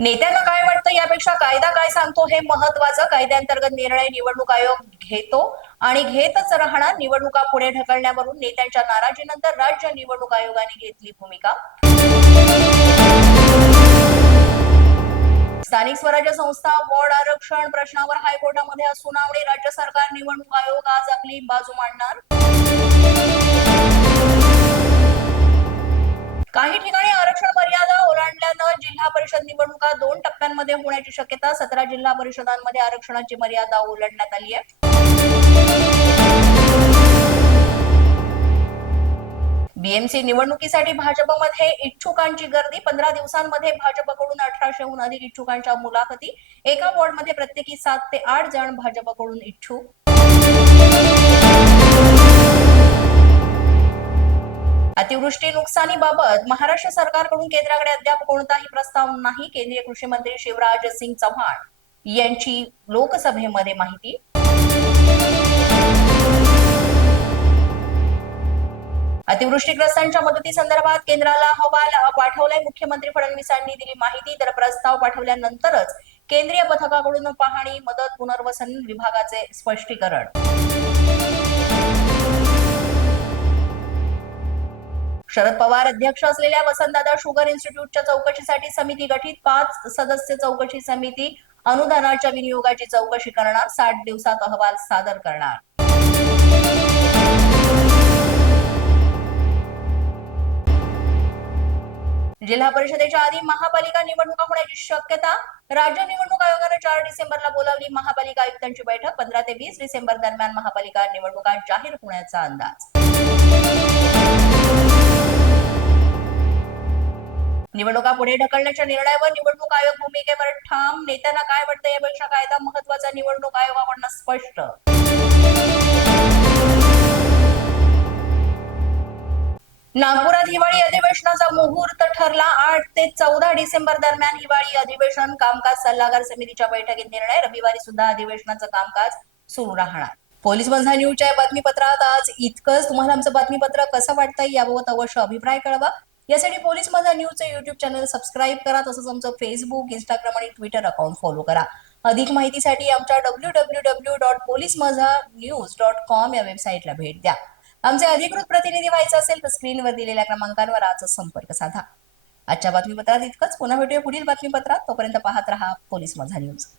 नेत्यांना काय वाटतं यापेक्षा कायदा काय सांगतो हे महत्वाचं. कायद्याअंतर्गत निर्णय निवडणूक आयोग घेतो आणि घेतच राहणार. निवडणुका पुढे ढकलण्यावरून नेत्यांच्या नाराजीनंतर राज्य निवडणूक आयोगाने घेतली भूमिका. स्थानिक स्वराज्य संस्था वॉर्ड आरक्षण प्रश्नावर हायकोर्टामध्ये आज सुनावणी. राज्य सरकार निवडणूक आयोग आज आपली बाजू मांडणार. काही ठिकाणी आरक्षण मर्यादा ओलांडल्यानं जिल्हा परिषद निवडणुका 2 टप्प्यांमध्ये होण्याची शक्यता. 17 जिल्हा परिषदांमध्ये आरक्षणाची मर्यादा ओलांडण्यात आली आहे. बीएमसी निवडणुकीसाठी भाजपमध्ये इच्छुकांची गर्दी. 15 दिवसांमध्ये भाजपकडून 1800हून अधिक इच्छुकांच्या मुलाखती. एका वॉर्डमध्ये प्रत्येकी 7 ते 8 जण भाजपकडून इच्छुक. अतिवृष्टी नुकसानीबाबत महाराष्ट्र सरकारकडून केंद्राकडे अद्याप कोणताही प्रस्ताव नाही. केंद्रीय कृषी मंत्री शिवराज सिंग चौहान यांची लोकसभेमध्ये माहिती. अतिवृष्टीग्रस्तांच्या मदतीसंदर्भात केंद्राला अहवाल पाठवलाय. मुख्यमंत्री फडणवीसांनी दिली माहिती. तर प्रस्ताव पाठवल्यानंतरच केंद्रीय पथकाकडून पाहणी, मदत, पुनर्वसन विभागाचे स्पष्टीकरण. शरद पवार अध्यक्ष असलेल्या वसंतदादा शुगर इन्स्टिट्यूटच्या चौकशीसाठी समिती गठीत. 5 सदस्य चौकशी समिती अनुदानाच्या विनियोगाची चौकशी करणार. 60 दिवसात अहवाल सादर करणार. जिल्हा परिषदेच्या आधी महापालिका निवडणुका होण्याची शक्यता. राज्य निवडणूक आयोगाने 4 डिसेंबरला बोलावली महापालिका आयुक्तांची बैठक. 15 ते 20 डिसेंबर दरम्यान महापालिका निवडणुका जाहीर होण्याचा अंदाज. निवडणुका पुढे ढकलण्याच्या निर्णयावर निवडणूक आयोग भूमिकेवर ठाम. नेत्यांना काय वाटतं यापेक्षा कायदा महत्वाचा. निवडणूक आयोगाकडून स्पष्ट. नागपुरात हिवाळी अधिवेशनाचा मुहूर्त ठरला. 8 ते 14 डिसेंबर दरम्यान हिवाळी अधिवेशन. कामकाज सल्लागार समितीच्या बैठकीत निर्णय. रविवारी सुद्धा अधिवेशनाचं कामकाज सुरू राहणार. पोलीस माझा न्यूजच्या या बातमीपत्रात आज इतकंच. तुम्हाला आमचं बातमीपत्र कसं वाटतंय याबाबत अवश्य अभिप्राय कळवा. यासाठी पोलीस माझा न्यूजचं युट्यूब चॅनल सबस्क्राईब करा. तसंच आमचं फेसबुक, इंस्टाग्राम आणि ट्विटर अकाउंट फॉलो करा. अधिक माहितीसाठी आमच्या www.policemazhanews.com या वेबसाईटला भेट द्या. आमचे अधिकृत प्रतिनिधी व्हायचं असेल तर स्क्रीनवर दिलेल्या क्रमांकांवर आजच संपर्क साधा. आजच्या बातमीपत्रात इतकंच. पुन्हा भेटूया पुढील बातमीपत्रात. तोपर्यंत पाहत रहा पोलीस माझा न्यूज.